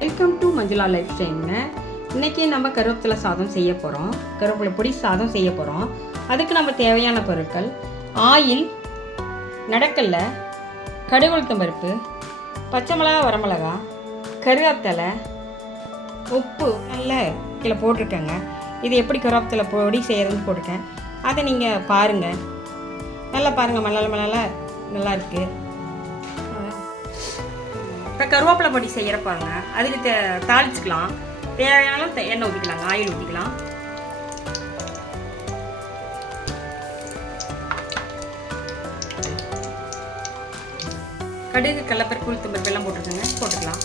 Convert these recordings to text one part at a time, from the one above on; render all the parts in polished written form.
Welcome to Manjula life ஸ்டைலுங்க. இன்றைக்கி நம்ம கருவேப்பிலை சாதம் செய்ய போகிறோம். கருவேப்பிலை பொடி சாதம் செய்ய போகிறோம். அதுக்கு நம்ம தேவையான பொருட்கள் ஆயில், நடக்கல்ல, கடுகுளுத்தம் பருப்பு, பச்சை மிளகா, வரமிளகா, கருவேப்பிலை, உப்பு நல்லா கீழே போட்டிருக்கேங்க. இது எப்படி கருவேப்பிலை பொடி செய்கிறதுன்னு போட்டிருக்கேன். அதை நீங்கள் பாருங்கள், நல்லா பாருங்கள். மல்லால நல்லா இருக்குது. இப்போ கருவேப்பிலை பொடி செய்கிற பாருங்க. அதுக்கு தாளிச்சுக்கலாம். தேவையான எண்ணெய் ஊற்றிக்கலாங்க, ஆயில் ஊற்றிக்கலாம். கடுகு, கடலைப்பருப்பு, உளுத்தம் பருப்பு எல்லாம் போட்டுக்கலாம்.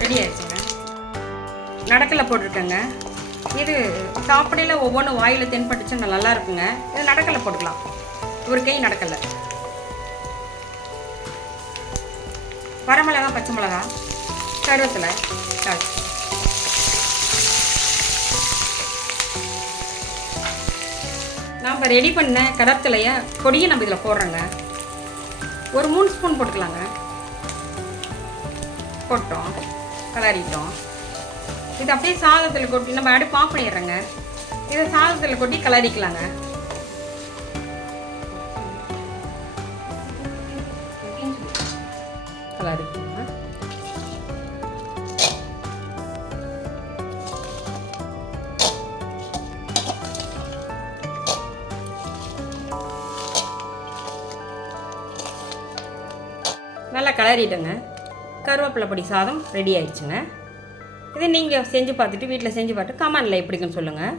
ரெடி ஆயிடுச்சுங்க. நடக்கலை போட்டிருக்கேங்க. இது சாப்பிடையில் ஒவ்வொன்றும் வாயில் தென்பட்டுச்சுன்னா நல்லா இருக்குங்க. இது நடக்கலை போட்டுக்கலாம். ஒரு கை நடக்கலை, வரமிளகா, பச்சை மிளகா, கருவேப்பிலை, நாம் ரெடி பண்ண கருவேப்பிலையை பொடியை நம்ம இதில் போடுறோங்க. ஒரு 3 ஸ்பூன் போட்டுக்கலாங்க. போட்டோம், கலரிட்டோம். இது அப்படியே சாதத்தில் கொட்டி நம்ம அடுப்பு ஆஃப் பண்ணிடுறோங்க. இதை சாதத்தில் கொட்டி கலரிக்கலாங்க. கலரிக்கோங்க. நல்லா கலரிட்டோங்க. கருவேப்பிலை பொடி சாதம் ரெடி ஆயிடுச்சுங்க. இதை நீங்கள் செஞ்சு பார்த்துட்டு வீட்டில் செஞ்சு பார்த்துட்டு கமெண்டில் எப்படின்னு சொல்லுங்கள்.